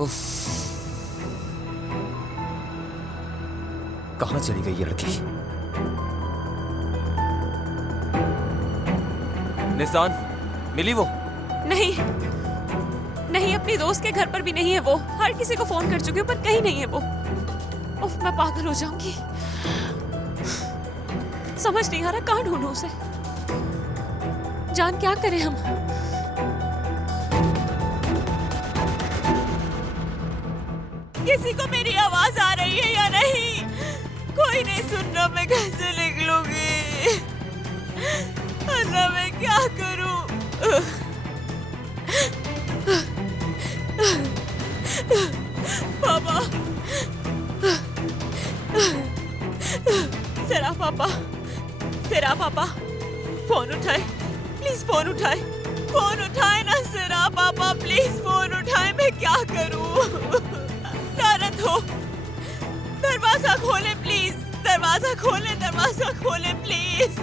उफ, कहाँ चली गई ये लड़की? निशान मिली वो? नहीं नहीं, अपनी दोस्त के घर पर भी नहीं है वो। हर किसी को फोन कर चुकी हूँ पर कहीं नहीं है वो। उफ, मैं पागल हो जाऊंगी। समझ नहीं आ रहा कहाँ ढूंढूं उसे। जान क्या करें हम? किसी को मेरी आवाज आ रही है या नहीं? कोई नहीं सुन रहा, मैं कैसे निकलूंगी? अल्लाह, मैं क्या करूं? पापा, सेरा पापा, सेरा पापा, फोन उठाए प्लीज, फोन उठाए, फोन उठाए ना सेरा पापा, प्लीज फोन उठाए। मैं क्या करूं? लानत हो, दरवाजा खोले प्लीज, दरवाजा खोले, दरवाजा खोले प्लीज।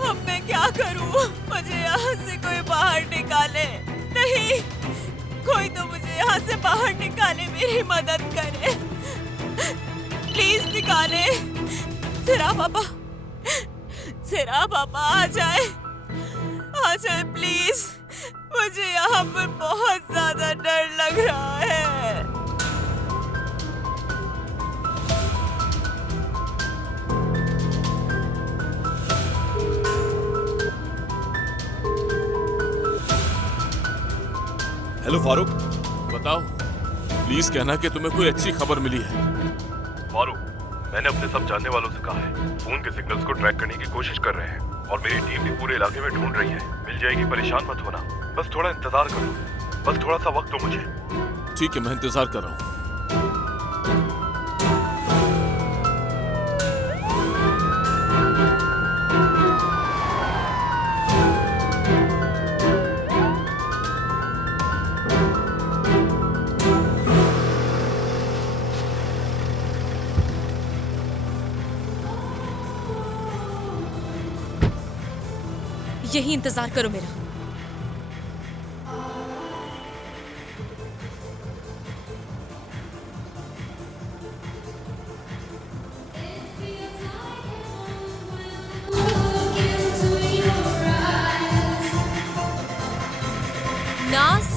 अब मैं क्या करूं? मुझे यहाँ से कोई बाहर निकाले। नहीं, कोई तो मुझे यहाँ से बाहर निकाले, मेरी मदद करे प्लीज, निकाले। सेरा पापा, सेरा पापा आ जाए, आ जाए प्लीज। मुझे यहाँ पर बहुत ज्यादा डर लग रहा है। हेलो फारूक। बताओ, प्लीज कहना कि तुम्हें कोई अच्छी खबर मिली है। फारूक, मैंने अपने सब जानने वालों से कहा है, फोन के सिग्नल्स को ट्रैक करने की कोशिश कर रहे हैं और मेरी टीम भी पूरे इलाके में ढूंढ रही है। मिल जाएगी, परेशान मत होना, बस थोड़ा इंतजार करो, बस थोड़ा सा वक्त दो मुझे। ठीक है, मैं इंतजार कर रहा हूँ। यही इंतजार करो मेरा। नाज,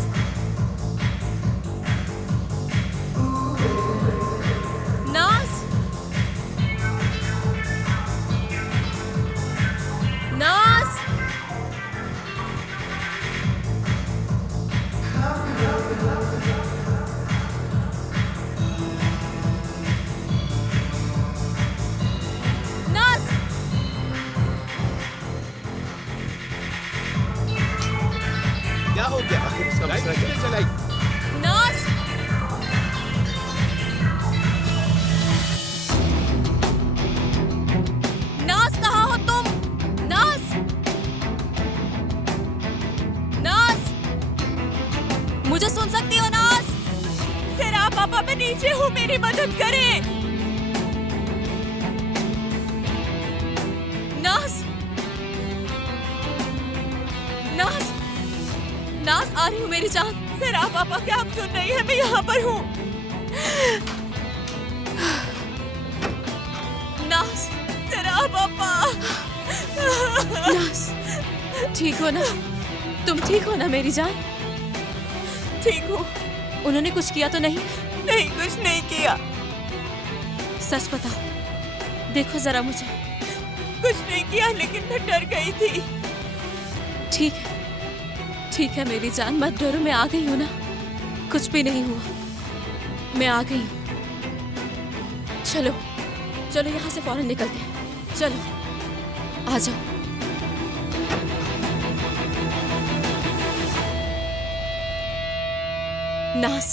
नाज, नाज, नाज, क्या हो गया? आखिर इसका मसला क्या चलाई? नाज, नाज कहाँ हो तुम? नाज, नाज, मुझे सुन सकती हो नाज? सेरा पापा, मैं नीचे हूँ, मेरी मदद करें। नाज, नाज, नाज, आ रही हूँ मेरी जान। सेरा पापा, क्या आप सुन रही हैं? मैं यहाँ पर हूँ। नाज, सेरा पापा। नाज, ठीक हो ना? तुम ठीक हो ना मेरी जान? ठीक हूँ। उन्होंने कुछ किया तो नहीं? नहीं, कुछ नहीं किया। सच बताओ, देखो जरा मुझे। कुछ नहीं किया, लेकिन मैं डर गई थी। ठीक है, ठीक है मेरी जान, मत डरो, मैं आ गई हूँ ना। कुछ भी नहीं हुआ, मैं आ गई हूँ। चलो चलो, यहाँ से फौरन निकलते हैं। चलो, आ जाओ। नाज,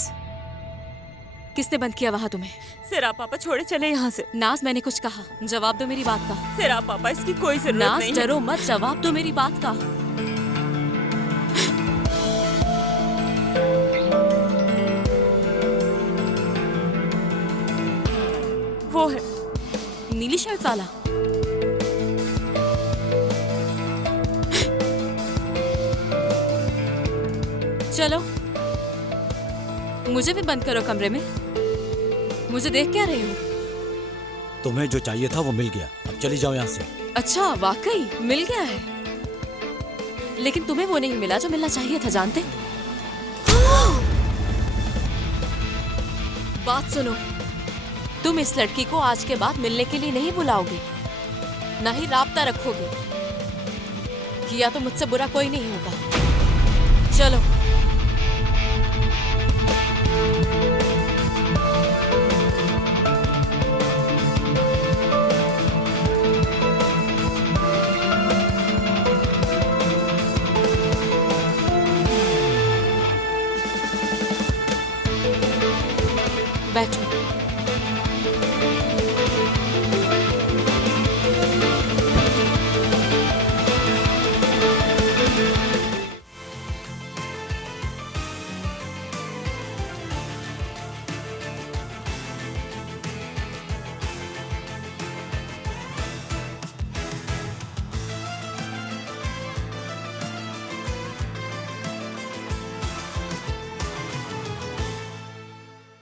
किसने बंद किया वहां तुम्हें? सेरा पापा, छोड़े चले यहाँ से। नाज, मैंने कुछ कहा, जवाब दो मेरी बात का। सेरा पापा, इसकी कोई जरूरत नहीं। नाज, डरो मत, जवाब दो मेरी बात का। वो है नीली शर्ट वाला। चलो, मुझे भी बंद करो कमरे में। मुझे देख क्या रहे हो? तुम्हें जो चाहिए था वो मिल गया, अब चली जाओ यहाँ से। अच्छा, वाकई मिल गया है। लेकिन तुम्हें वो नहीं मिला जो मिलना चाहिए था, जानते? बात सुनो, तुम इस लड़की को आज के बाद मिलने के लिए नहीं बुलाओगे, ना ही राब्ता रखोगे। किया तो मुझसे बुरा कोई नहीं होगा। चलो। बैठो।